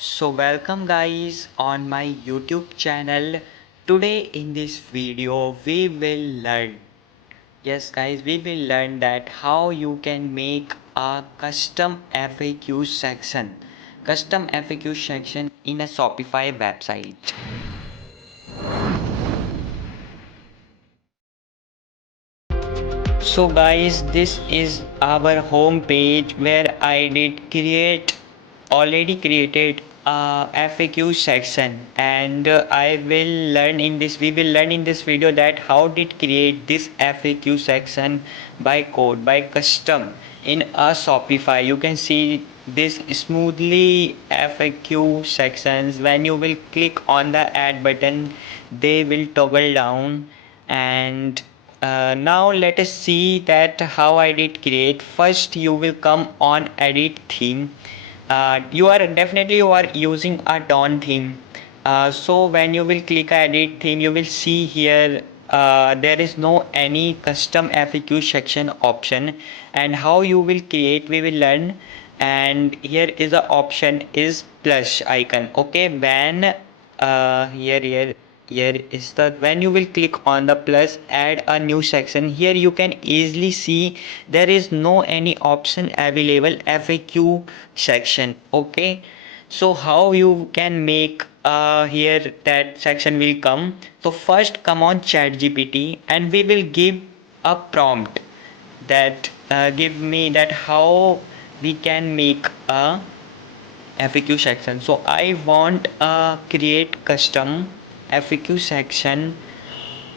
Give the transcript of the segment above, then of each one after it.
So welcome guys on my YouTube channel. Today in this video we will learn, yes guys, we will learn that how you can make a custom FAQ section in a Shopify website. So guys, this is our home page where I did already created a FAQ section, and we will learn in this video that how did create this FAQ section by code, by custom in a Shopify. You can see this smoothly FAQ sections. When you will click on the add button, they will toggle down. And now let us see that how I did create. First you will come on edit theme. You are using a dawn theme. So when you will click edit theme, you will see here there is no any custom FAQ section option. And how you will create, we will learn. And here is the option is plus icon. Okay, when here is the when you will click on the plus add a new section, here you can easily see there is no any option available FAQ section. Okay, so how you can make here that section will come. So first come on ChatGPT and we will give a prompt that give me that how we can make a FAQ section. So I want create custom FAQ section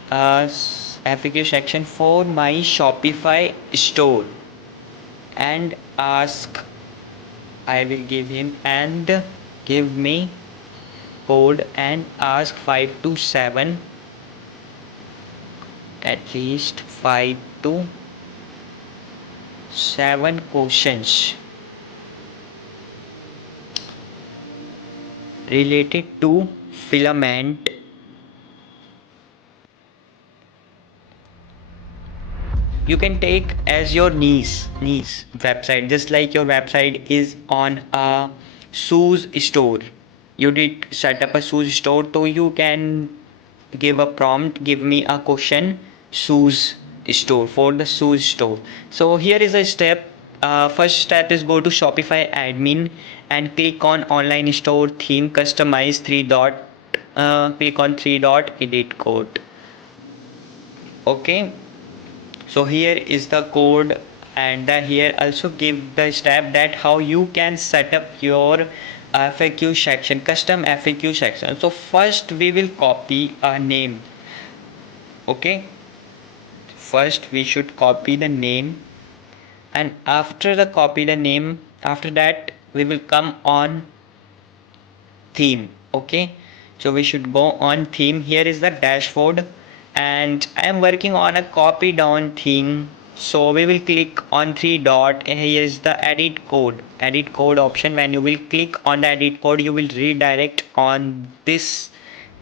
FAQ section for my Shopify store, and ask, I will give him and give me code and ask 5 to 7, at least 5 to 7 questions related to filament. You can take as your niche website, just like your website is on a shoes store. You did set up a shoes store, so you can give a prompt, give me a question, shoes store, for the shoes store. So here is a step. First step is go to Shopify admin and click on online store theme, customize click on three dot edit code. Okay, so here is the code, and here also give the step that how you can set up your FAQ section, custom FAQ section. So first we will copy a name. Okay, first we should copy the name, and after the copy the name, after that we will come on theme. Okay, so we should go on theme. Here is the dashboard, and I am working on a copy down theme. So we will click on three dot, and here is the edit code option. When you will click on the edit code, you will redirect on this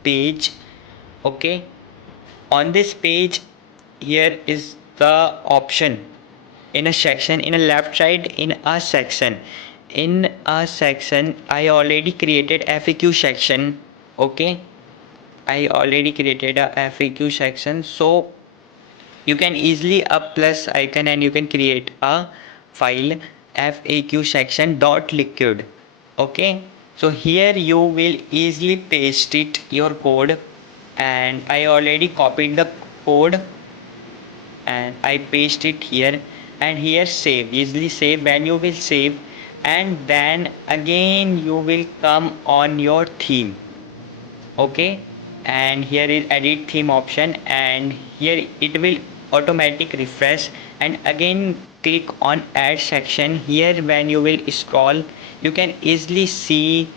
page. Okay, on this page here is the option in a section, in a left side, in a section I already created FAQ section. Okay, I already created a FAQ section, so you can easily up plus icon and you can create a file FAQ section dot liquid. Okay, so here you will easily paste it your code, and I already copied the code and I paste it here, and here save, easily save. When you will save, and then again you will come on your theme. Okay, and here is edit theme option, and here it will automatic refresh, and again click on add section. Here when you will scroll, you can easily see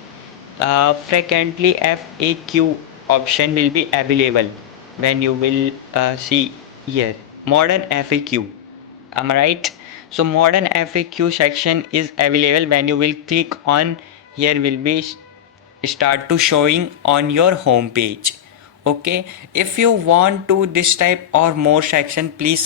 frequently FAQ option will be available. When you will see here modern FAQ, am I right? So modern FAQ section is available. When you will click on, here will be start to showing on your home page. Okay, if you want to this type or more section, please